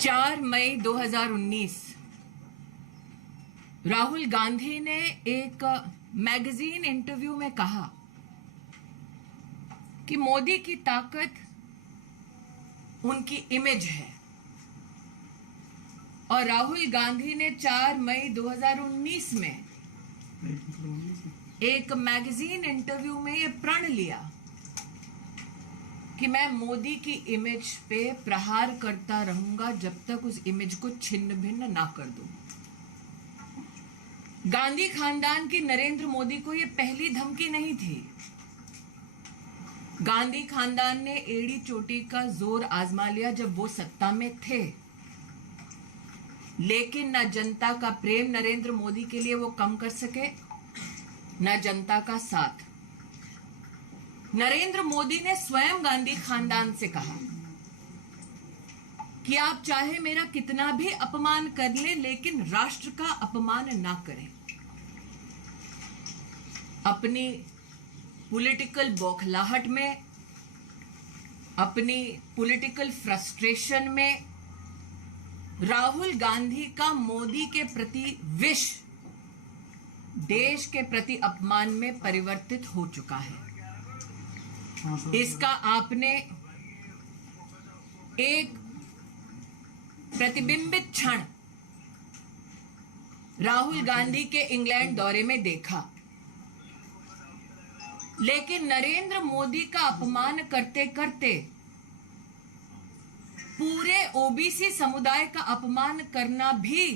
4 मई 2019 राहुल गांधी ने एक magazine interview में कहा कि मोदी की ताकत उनकी इमेज है। और राहुल गांधी ने 4 मई 2019 में एक मैगजीन इंटरव्यू में ये प्रण लिया कि मैं मोदी की इमेज पे प्रहार करता रहूंगा जब तक उस इमेज को छिन्न भिन्न ना कर दूं। गांधी खानदान की नरेंद्र मोदी को यह पहली धमकी नहीं थी। गांधी खानदान ने एड़ी चोटी का जोर आजमा लिया जब वो सत्ता में थे, लेकिन न जनता का प्रेम नरेंद्र मोदी के लिए वो कम कर सके, न जनता का साथ। नरेंद्र मोदी ने स्वयं गांधी खानदान से कहा कि आप चाहे मेरा कितना भी अपमान कर ले, लेकिन राष्ट्र का अपमान ना करें। अपनी पॉलिटिकल बौखलाहट में, अपनी पॉलिटिकल फ्रस्ट्रेशन में राहुल गांधी का मोदी के प्रति विष देश के प्रति अपमान में परिवर्तित हो चुका है। इसका आपने एक प्रतिबिंबित क्षण राहुल गांधी के इंग्लैंड दौरे में देखा। लेकिन नरेंद्र मोदी का अपमान करते करते पूरे ओबीसी समुदाय का अपमान करना भी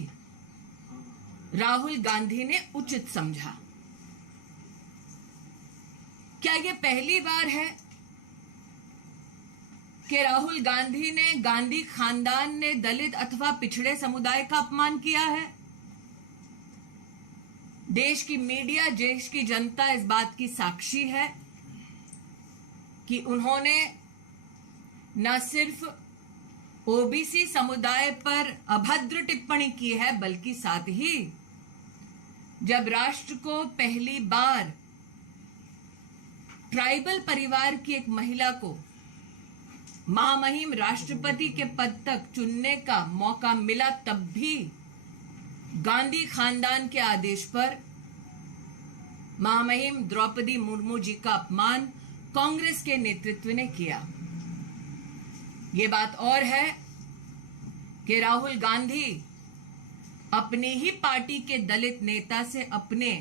राहुल गांधी ने उचित समझा। क्या यह पहली बार है कि राहुल गांधी ने, गांधी खानदान ने दलित अथवा पिछड़े समुदाय का अपमान किया है? देश की मीडिया, देश की जनता इस बात की साक्षी है कि उन्होंने न सिर्फ ओबीसी समुदाय पर अभद्र टिप्पणी की है, बल्कि साथ ही जब राष्ट्र को पहली बार ट्राइबल परिवार की एक महिला को महामहिम राष्ट्रपति के पद तक चुनने का मौका मिला, तब भी गांधी खानदान के आदेश पर महामहिम द्रौपदी मुर्मू जी का अपमान कांग्रेस के नेतृत्व ने किया। ये बात और है कि राहुल गांधी अपनी ही पार्टी के दलित नेता से अपने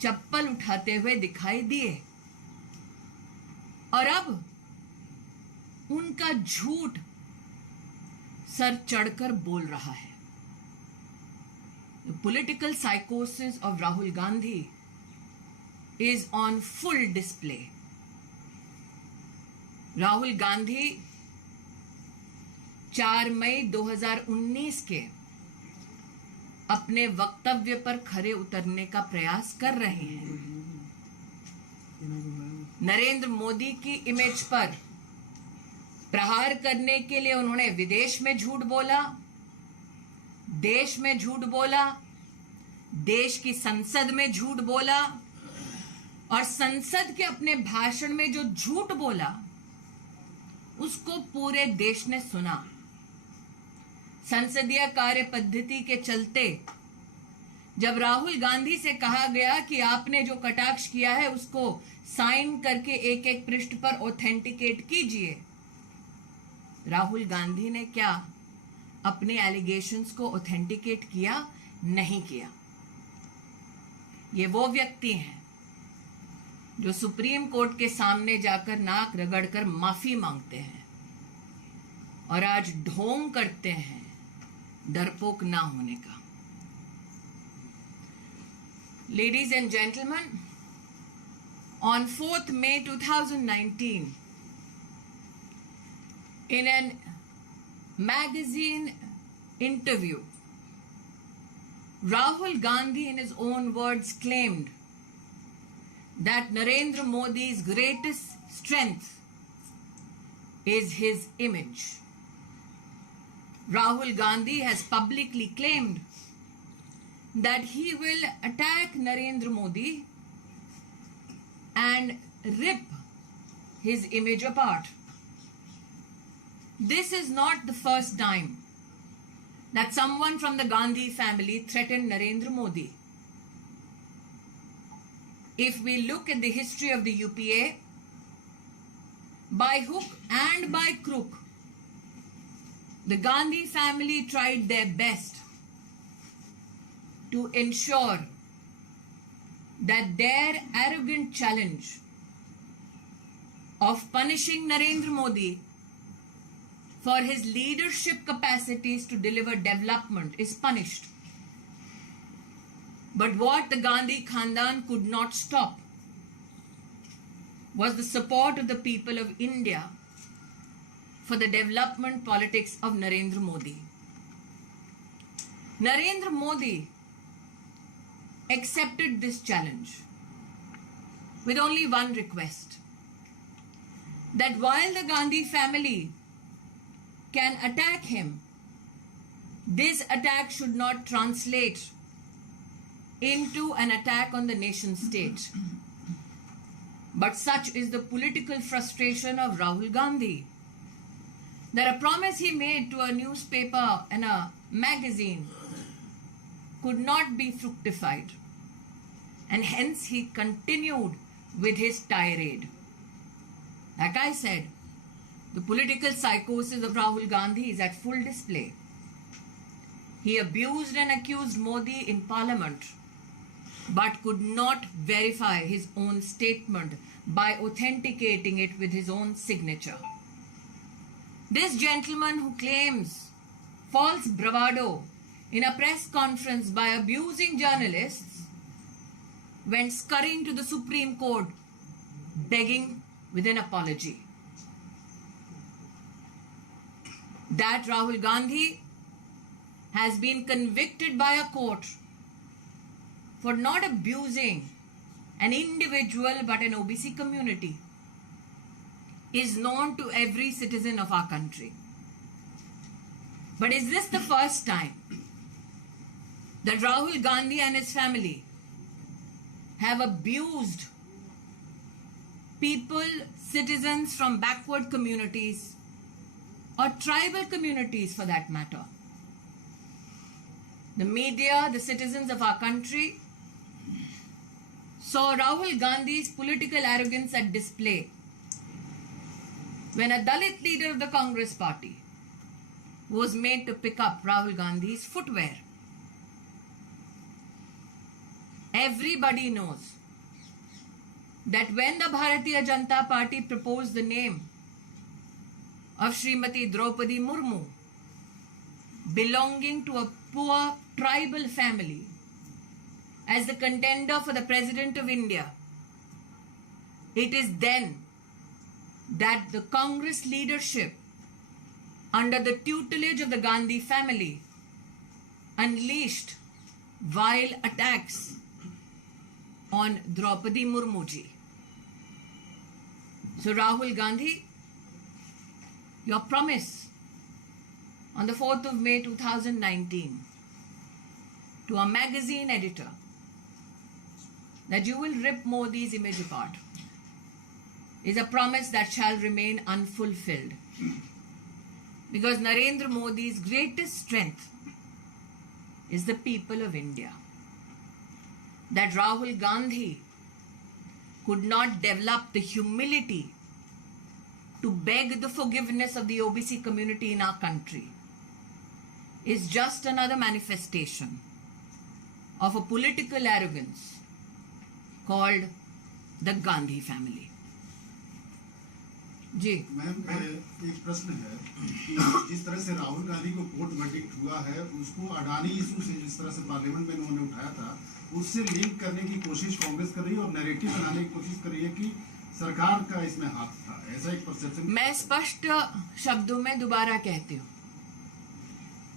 चप्पल उठाते हुए दिखाई दिए और अब उनका झूठ सर चढ़कर बोल रहा है। The political psychosis of Rahul Gandhi is on full display. Rahul Gandhi 4 मई 2019 के अपने वक्तव्य पर खरे उतरने का प्रयास कर रहे हैं। नरेंद्र मोदी की इमेज पर प्रहार करने के लिए उन्होंने विदेश में झूठ बोला, देश में झूठ बोला, देश की संसद में झूठ बोला, और संसद के अपने भाषण में जो झूठ बोला उसको पूरे देश ने सुना। संसदीय कार्य पद्धति के चलते जब राहुल गांधी से कहा गया कि आपने जो कटाक्ष किया है उसको साइन करके एक एक पृष्ठ पर ऑथेंटिकेट कीजिए, राहुल गांधी ने क्या अपने एलिगेशंस को ऑथेंटिकेट किया? नहीं किया। ये वो व्यक्ति हैं जो सुप्रीम कोर्ट के सामने जाकर नाक रगड़कर माफी मांगते हैं और आज ढोंग करते हैं डरपोक ना होने का। Ladies and gentleman, on 4th May 2019, in an magazine interview, Rahul Gandhi, in his own words, claimed that Narendra Modi's greatest strength is his image. Rahul Gandhi has publicly claimed that he will attack Narendra Modi and rip his image apart. This is not the first time that someone from the Gandhi family threatened Narendra Modi. If we look at the history of the UPA, by hook and by crook, the Gandhi family tried their best to ensure that their arrogant challenge of punishing Narendra Modi for his leadership capacities to deliver development is punished. But what the Gandhi Khandan could not stop was the support of the people of India for the development politics of Narendra Modi. Narendra Modi accepted this challenge with only one request, that while the Gandhi family can attack him, this attack should not translate into an attack on the nation state. But such is the political frustration of Rahul Gandhi that a promise he made to a newspaper and a magazine could not be fructified, and hence he continued with his tirade. Like I said, the political psychosis of Rahul Gandhi is at full display. He abused and accused Modi in parliament, but could not verify his own statement by authenticating it with his own signature. This gentleman who claims false bravado in a press conference by abusing journalists went scurrying to the Supreme Court begging with an apology. That Rahul Gandhi has been convicted by a court for not abusing an individual but an OBC community is known to every citizen of our country. But is this the first time that Rahul Gandhi and his family have abused people, citizens from backward communities or tribal communities for that matter? The media, the citizens of our country saw Rahul Gandhi's political arrogance at display when a Dalit leader of the Congress party was made to pick up Rahul Gandhi's footwear. Everybody knows that when the Bharatiya Janata Party proposed the name of Srimati Draupadi Murmu, belonging to a poor tribal family, as the contender for the President of India, it is then that the Congress leadership, under the tutelage of the Gandhi family, unleashed vile attacks on Draupadi Murmu ji. So Rahul Gandhi, your promise on the 4th of May 2019 to a magazine editor that you will rip Modi's image apart is a promise that shall remain unfulfilled. Because Narendra Modi's greatest strength is the people of India. That Rahul Gandhi could not develop the humility to beg the forgiveness of the OBC community in our country is just another manifestation of a political arrogance called the Gandhi family. जी ma'am, एक प्रश्न है कि जिस तरह से राहुल गांधी को court verdict हुआ है, उसको अडानी इशू से जिस तरह से पार्लियामेंट में उन्होंने उठाया था, उससे लिंक करने की कोशिश कांग्रेस कर रही है और नैरेटिव बनाने की कोशिश कर रही है कि सरकार का इसमें हाथ था, ऐसा एक परसेप्शन। मैं स्पष्ट शब्दों में दोबारा कहती हूँ,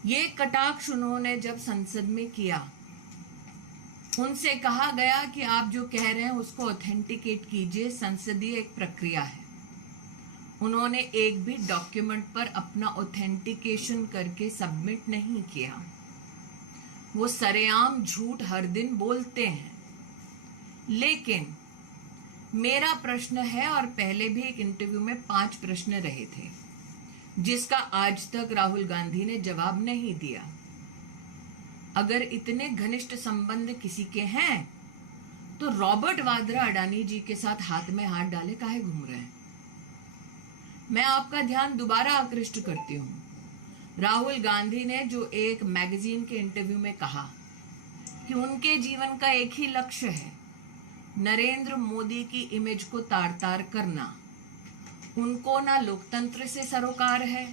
ये कटाक्ष उन्होंने जब संसद में किया, उनसे कहा गया कि आप जो कह रहे हैं उसको ऑथेंटिकेट कीजिए, संसदीय एक प्रक्रिया है। उन्होंने एक भी डॉक्यूमेंट पर अपना ऑथेंटिकेशन करके सबमिट नहीं किया। वो सरेआम झूठ हर दिन बोलते हैं। लेकिन मेरा प्रश्न है, और पहले भी एक इंटरव्यू में 5 प्रश्न रहे थे जिसका आज तक राहुल गांधी ने जवाब नहीं दिया। अगर इतने घनिष्ठ संबंध किसी के हैं तो रॉबर्ट वाड्रा अडानी जी के साथ हाथ में हाथ डाले काहे घूम रहे हैं? मैं आपका ध्यान दोबारा आकृष्ट करती हूं। राहुल गांधी ने जो एक मैगजीन के इंटरव्यू में कहा कि उनके जीवन का एक ही लक्ष्य है, नरेंद्र मोदी की इमेज को तार-तार करना। उनको ना लोकतंत्र से सरोकार है,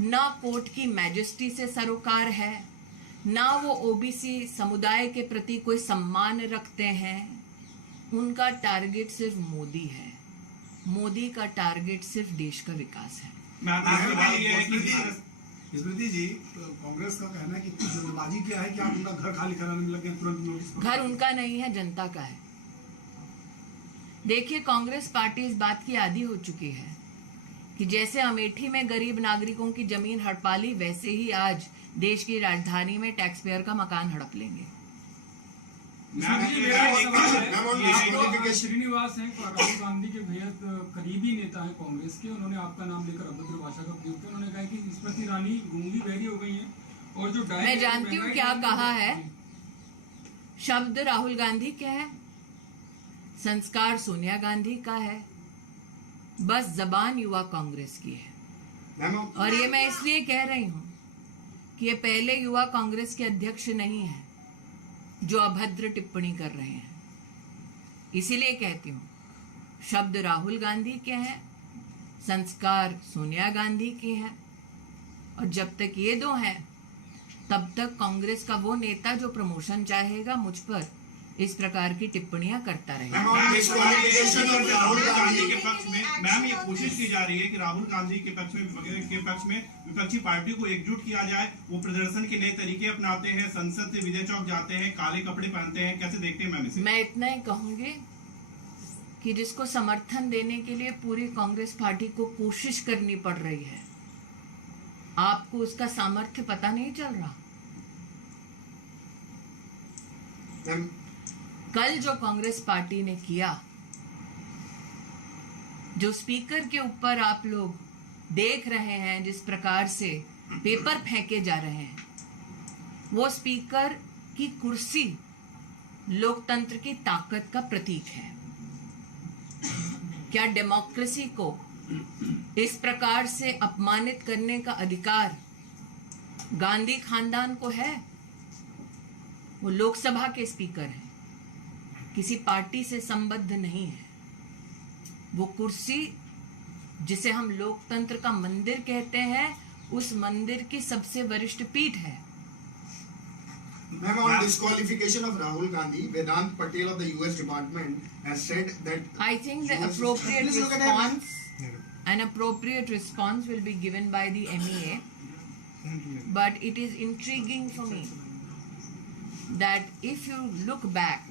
ना कोर्ट की मैजेस्टी से सरोकार है, ना वो ओबीसी समुदाय के प्रति कोई सम्मान रखते हैं। उनका टारगेट सिर्फ मोदी है। मोदी का टारगेट सिर्फ देश का विकास है। स्मृति जी, कांग्रेस का कहना है कि कुछ जल्दबाजी क्या है कि आप उनका घर खाली कराने में लगे, तुरंत नोटिस। घर उनका नहीं है, जनता का है। देखिए, कांग्रेस पार्टी इस बात की आदी हो चुकी है कि जैसे अमेठी में गरीब नागरिकों की जमीन हड़पा ली, वैसे ही आज देश की राजधानी में टैक्स पेयर का मकान हड़प लेंगे। श्रीनिवास हैं, राहुल गांधी के बेहद करीबी नेता हैं कांग्रेस के। उन्होंने आपका नाम लेकर अभद्र भाषा का प्रयोग किया। उन्होंने कहा कि स्मृति ईरानी गूंगी बहरी हो गई हैं और जो मैं जानती हूँ क्या कहा है। शब्द राहुल गांधी के है, संस्कार सोनिया गांधी का है, बस जबान युवा कांग्रेस की है। और ये मैं इसलिए कह रही हूँ कि ये पहले युवा कांग्रेस के अध्यक्ष नहीं है जो अभद्र टिप्पणी कर रहे हैं। इसीलिए कहती हूँ, शब्द राहुल गांधी के हैं, संस्कार सोनिया गांधी के हैं, और जब तक ये दो हैं तब तक कांग्रेस का वो नेता जो प्रमोशन चाहेगा मुझ पर इस प्रकार की टिप्पणियां करता रहेगा। राहुल गांधी के पक्ष में मैम ये कोशिश की जा रही है कि राहुल गांधी के पक्ष में विपक्षी पार्टी को एकजुट किया जाए। वो प्रदर्शन के नए तरीके अपनाते हैं, संसद से विजय चौक जाते हैं, काले कपड़े पहनते हैं। कैसे देखते हैं मैम इसे? मैं इतना ही कहूंगी कि जिसको समर्थन देने के लिए पूरी कांग्रेस पार्टी को कोशिश करनी पड़ रही है, आपको उसका सामर्थ्य पता नहीं चल रहा। कल जो कांग्रेस पार्टी ने किया, जो स्पीकर के ऊपर आप लोग देख रहे हैं जिस प्रकार से पेपर फेंके जा रहे हैं, वो स्पीकर की कुर्सी लोकतंत्र की ताकत का प्रतीक है। क्या डेमोक्रेसी को इस प्रकार से अपमानित करने का अधिकार गांधी खानदान को है? वो लोकसभा के स्पीकर हैं, किसी पार्टी से संबद्ध नहीं है। वो कुर्सी जिसे हम लोकतंत्र का मंदिर कहते हैं, उस मंदिर की सबसे वरिष्ठ पीठ है। Ma'am, on disqualification of Rahul Gandhi, Vedant Patel of the US Department has said that I think the appropriate response will be given by the MEA, but it is intriguing for me that if you look back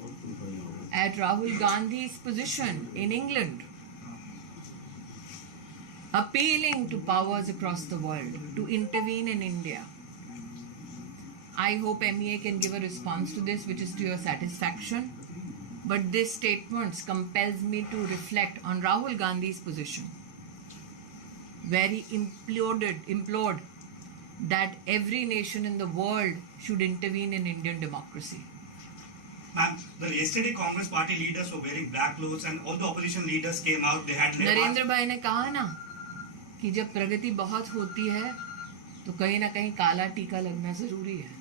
at Rahul Gandhi's position in England, appealing to powers across the world to intervene in India, I hope MEA can give a response to this which is to your satisfaction. But this statement compels me to reflect on Rahul Gandhi's position, where he implored that every nation in the world should intervene in Indian democracy. Ma'am, yesterday Congress party leaders were wearing black clothes and all the opposition leaders came out. They had Narendra भाई ने कहा ना कि जब प्रगति बहुत होती है तो कहीं ना कहीं काला टीका लगना जरूरी है।